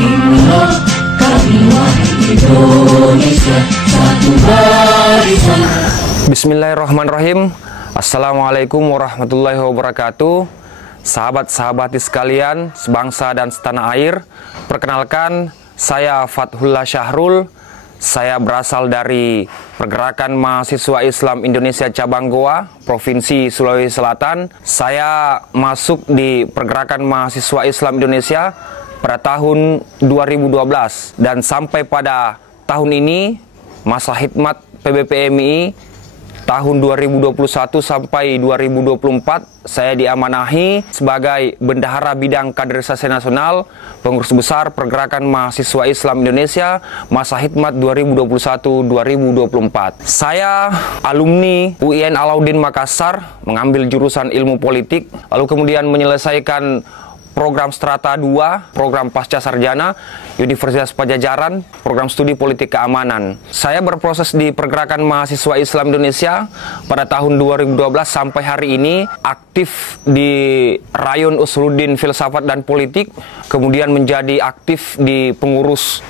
Inilah kami wahai Indonesia, satu barisan. Bismillahirrahmanirrahim. Assalamualaikum warahmatullahi wabarakatuh. Sahabat-sahabati sekalian, sebangsa dan setanah air. Perkenalkan, saya Fathullah Syahrul. Saya berasal dari Pergerakan Mahasiswa Islam Indonesia Cabang Goa, Provinsi Sulawesi Selatan. Saya masuk di Pergerakan Mahasiswa Islam Indonesia pada tahun 2012. Dan sampai pada tahun ini, masa khidmat PBPMI tahun 2021 sampai 2024, saya diamanahi sebagai Bendahara Bidang Kaderisasi Nasional, Pengurus Besar Pergerakan Mahasiswa Islam Indonesia, masa khidmat 2021-2024. Saya alumni UIN Alauddin Makassar, mengambil jurusan Ilmu Politik, lalu kemudian menyelesaikan program Strata 2, program Pasca Sarjana, Universitas Pajajaran, program studi politik keamanan. Saya berproses di Pergerakan Mahasiswa Islam Indonesia pada tahun 2012 sampai hari ini, aktif di Rayon Usuluddin Filsafat dan Politik, kemudian menjadi aktif di pengurus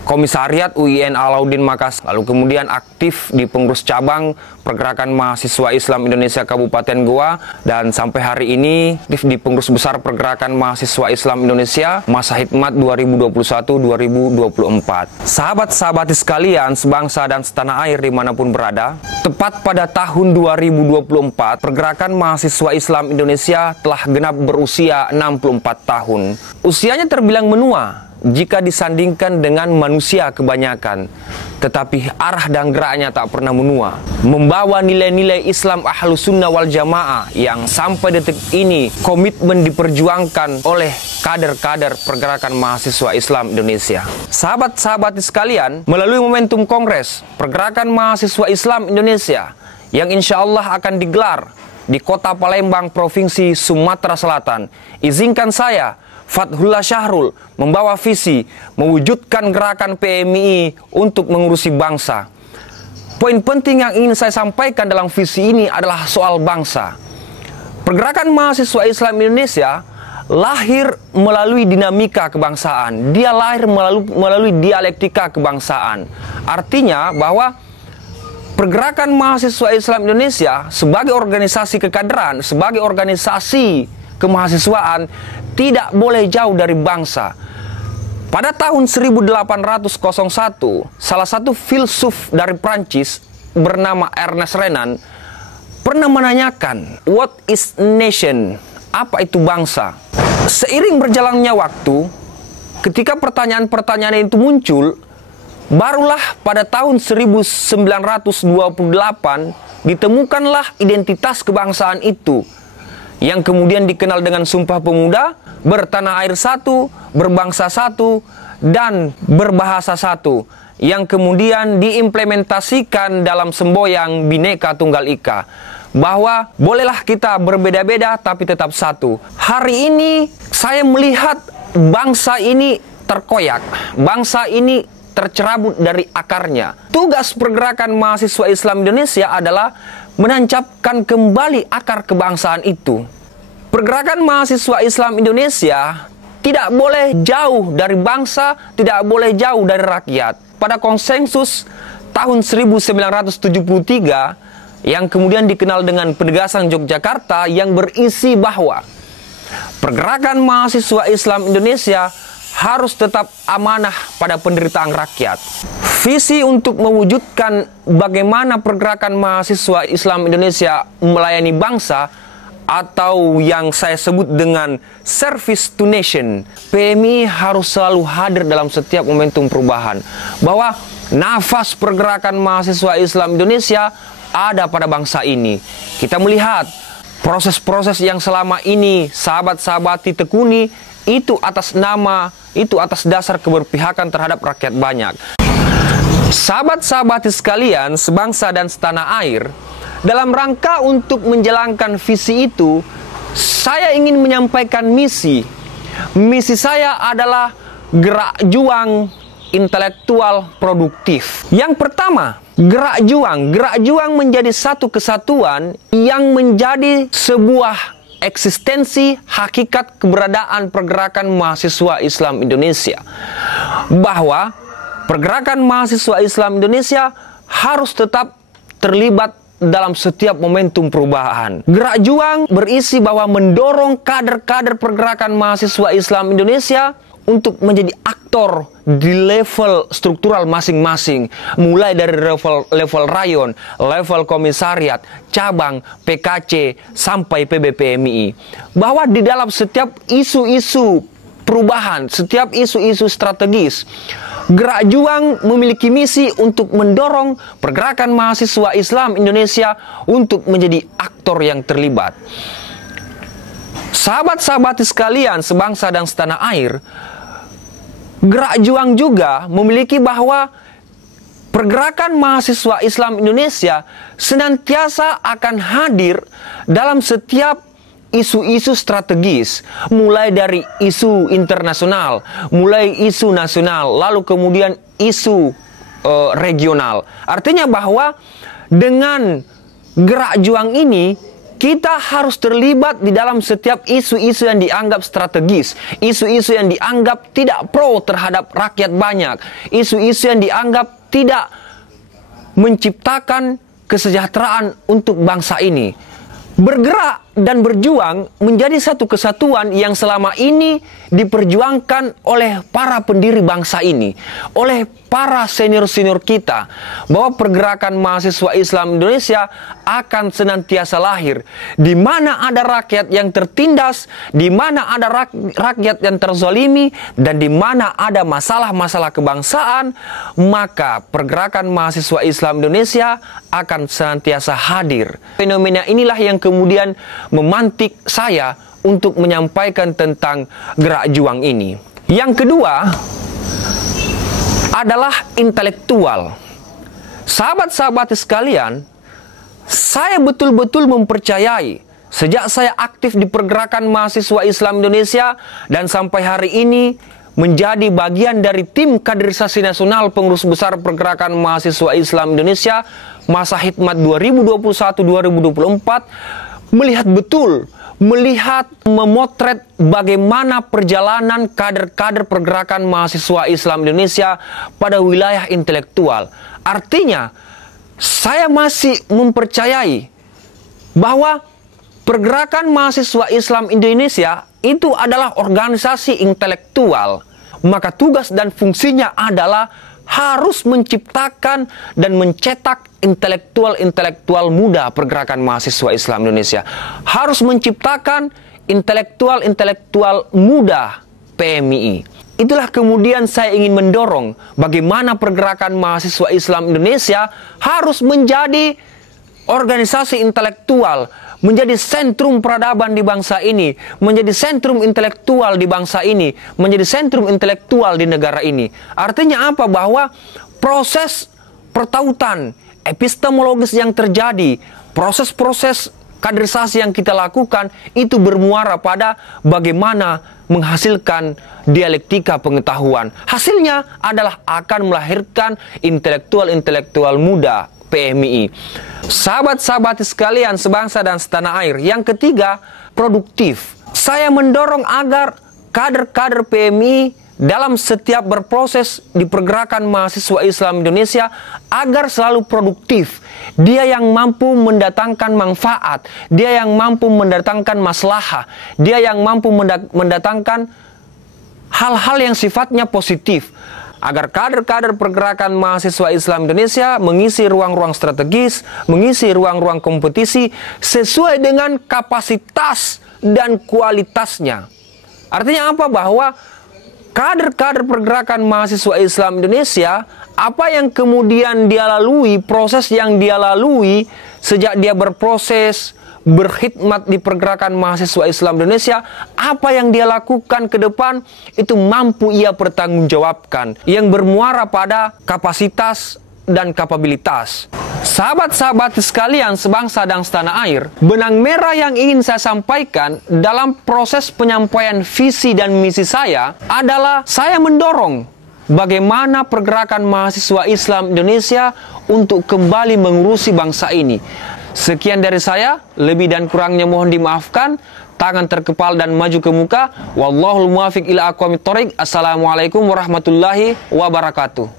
Komisariat UIN Alauddin Makassar, lalu kemudian aktif di pengurus cabang Pergerakan Mahasiswa Islam Indonesia Kabupaten Goa, dan sampai hari ini aktif di pengurus besar Pergerakan Mahasiswa Islam Indonesia masa khidmat 2021-2024. Sahabat-sahabati sekalian, sebangsa dan setanah air dimanapun berada, tepat pada tahun 2024, Pergerakan Mahasiswa Islam Indonesia telah genap berusia 64 tahun. Usianya terbilang menua jika disandingkan dengan manusia kebanyakan, tetapi arah dan geraknya tak pernah menua, membawa nilai-nilai Islam Ahlus Sunnah wal Jamaah yang sampai detik ini komitmen diperjuangkan oleh kader-kader Pergerakan Mahasiswa Islam Indonesia. Sahabat-sahabat sekalian, melalui momentum Kongres Pergerakan Mahasiswa Islam Indonesia yang insya Allah akan digelar di Kota Palembang, Provinsi Sumatera Selatan, izinkan saya Fathullah Syahrul membawa visi mewujudkan gerakan PMI untuk mengurusi bangsa. Poin penting yang ingin saya sampaikan dalam visi ini adalah soal bangsa. Pergerakan Mahasiswa Islam Indonesia lahir melalui dinamika kebangsaan. Dia lahir melalui dialektika kebangsaan. Artinya bahwa Pergerakan Mahasiswa Islam Indonesia sebagai organisasi kekaderan, sebagai organisasi kemahasiswaan, tidak boleh jauh dari bangsa. Pada tahun 1801, salah satu filsuf dari Prancis bernama Ernest Renan pernah menanyakan, "What is nation?" Apa itu bangsa? Seiring berjalannya waktu, ketika pertanyaan-pertanyaan itu muncul, barulah pada tahun 1928 ditemukanlah identitas kebangsaan itu, yang kemudian dikenal dengan Sumpah Pemuda, bertanah air satu, berbangsa satu, dan berbahasa satu, yang kemudian diimplementasikan dalam semboyan Bhinneka Tunggal Ika, bahwa bolehlah kita berbeda-beda tapi tetap satu. Hari ini saya melihat bangsa ini terkoyak, bangsa ini tercerabut dari akarnya. Tugas Pergerakan Mahasiswa Islam Indonesia adalah menancapkan kembali akar kebangsaan itu. Pergerakan Mahasiswa Islam Indonesia tidak boleh jauh dari bangsa, tidak boleh jauh dari rakyat. Pada konsensus tahun 1973 yang kemudian dikenal dengan Penegasan Yogyakarta, yang berisi bahwa Pergerakan Mahasiswa Islam Indonesia harus tetap amanah pada penderitaan rakyat. Visi untuk mewujudkan bagaimana Pergerakan Mahasiswa Islam Indonesia melayani bangsa, atau yang saya sebut dengan service to nation. PMI harus selalu hadir dalam setiap momentum perubahan, bahwa nafas Pergerakan Mahasiswa Islam Indonesia ada pada bangsa ini. Kita melihat proses-proses yang selama ini sahabat-sahabati tekuni, itu atas dasar keberpihakan terhadap rakyat banyak. Sahabat-sahabati sekalian, sebangsa dan setanah air, dalam rangka untuk menjalankan visi itu, saya ingin menyampaikan misi. Misi saya adalah gerak juang intelektual produktif. Yang pertama, gerak juang menjadi satu kesatuan yang menjadi sebuah eksistensi hakikat keberadaan pergerakan mahasiswa Islam Indonesia, bahwa pergerakan mahasiswa Islam Indonesia harus tetap terlibat dalam setiap momentum perubahan. Gerak Juang berisi bahwa mendorong kader-kader pergerakan mahasiswa Islam Indonesia untuk menjadi aktor di level struktural masing-masing, mulai dari level rayon, level komisariat, cabang, PKC, sampai PBPMI. Bahwa di dalam setiap isu-isu perubahan, setiap isu-isu strategis, Gerak Juang memiliki misi untuk mendorong pergerakan mahasiswa Islam Indonesia untuk menjadi aktor yang terlibat. Sahabat-sahabat sekalian sebangsa dan setanah air, Gerak Juang juga memiliki bahwa pergerakan mahasiswa Islam Indonesia senantiasa akan hadir dalam setiap isu-isu strategis, mulai dari isu internasional, mulai isu nasional, lalu kemudian isu regional. Artinya bahwa dengan Gerak Juang ini kita harus terlibat di dalam setiap isu-isu yang dianggap strategis, isu-isu yang dianggap tidak pro terhadap rakyat banyak, isu-isu yang dianggap tidak menciptakan kesejahteraan untuk bangsa ini. Bergerak dan berjuang menjadi satu kesatuan yang selama ini diperjuangkan oleh para pendiri bangsa ini, oleh para senior-senior kita, bahwa pergerakan mahasiswa Islam Indonesia akan senantiasa lahir di mana ada rakyat yang tertindas, di mana ada rakyat yang terzalimi, dan di mana ada masalah-masalah kebangsaan, maka pergerakan mahasiswa Islam Indonesia akan senantiasa hadir. Fenomena inilah yang kemudian memantik saya untuk menyampaikan tentang Gerak Juang ini. Yang kedua adalah intelektual. Sahabat-sahabat sekalian, saya betul-betul mempercayai sejak saya aktif di pergerakan mahasiswa Islam Indonesia dan sampai hari ini menjadi bagian dari tim kaderisasi nasional pengurus besar pergerakan mahasiswa Islam Indonesia masa hikmat 2021-2024, melihat memotret bagaimana perjalanan kader-kader pergerakan mahasiswa Islam Indonesia pada wilayah intelektual. Artinya, saya masih mempercayai bahwa pergerakan mahasiswa Islam Indonesia itu adalah organisasi intelektual. Maka tugas dan fungsinya adalah harus menciptakan dan mencetak intelektual-intelektual muda pergerakan mahasiswa Islam Indonesia. Harus menciptakan intelektual-intelektual muda PMII. Itulah kemudian saya ingin mendorong bagaimana pergerakan mahasiswa Islam Indonesia harus menjadi organisasi intelektual, menjadi sentrum peradaban di bangsa ini, menjadi sentrum intelektual di bangsa ini, menjadi sentrum intelektual di negara ini. Artinya apa? Bahwa proses pertautan epistemologis yang terjadi, proses-proses kaderisasi yang kita lakukan itu bermuara pada bagaimana menghasilkan dialektika pengetahuan. Hasilnya adalah akan melahirkan intelektual-intelektual muda PMII. Sahabat-sahabat sekalian sebangsa dan setanah air, yang ketiga, produktif. Saya mendorong agar kader-kader PMII dalam setiap berproses di pergerakan mahasiswa Islam Indonesia agar selalu produktif. Dia yang mampu mendatangkan manfaat, dia yang mampu mendatangkan maslahah, dia yang mampu mendatangkan hal-hal yang sifatnya positif, agar kader-kader pergerakan mahasiswa Islam Indonesia mengisi ruang-ruang strategis, mengisi ruang-ruang kompetisi sesuai dengan kapasitas dan kualitasnya. Artinya apa? Bahwa kader-kader pergerakan mahasiswa Islam Indonesia, apa yang kemudian dia lalui, proses yang dia lalui sejak dia berproses, berkhidmat di pergerakan mahasiswa Islam Indonesia, apa yang dia lakukan ke depan itu mampu ia pertanggungjawabkan, yang bermuara pada kapasitas dan kapabilitas. Sahabat-sahabat sekalian sebangsa dan setanah air, benang merah yang ingin saya sampaikan dalam proses penyampaian visi dan misi saya adalah saya mendorong bagaimana pergerakan mahasiswa Islam Indonesia untuk kembali mengurusi bangsa ini. Sekian dari saya, lebih dan kurangnya mohon dimaafkan. tangan terkepal dan maju ke muka. Wallahul muwaffiq ila aqwamit thoriq. Assalamualaikum warahmatullahi wabarakatuh.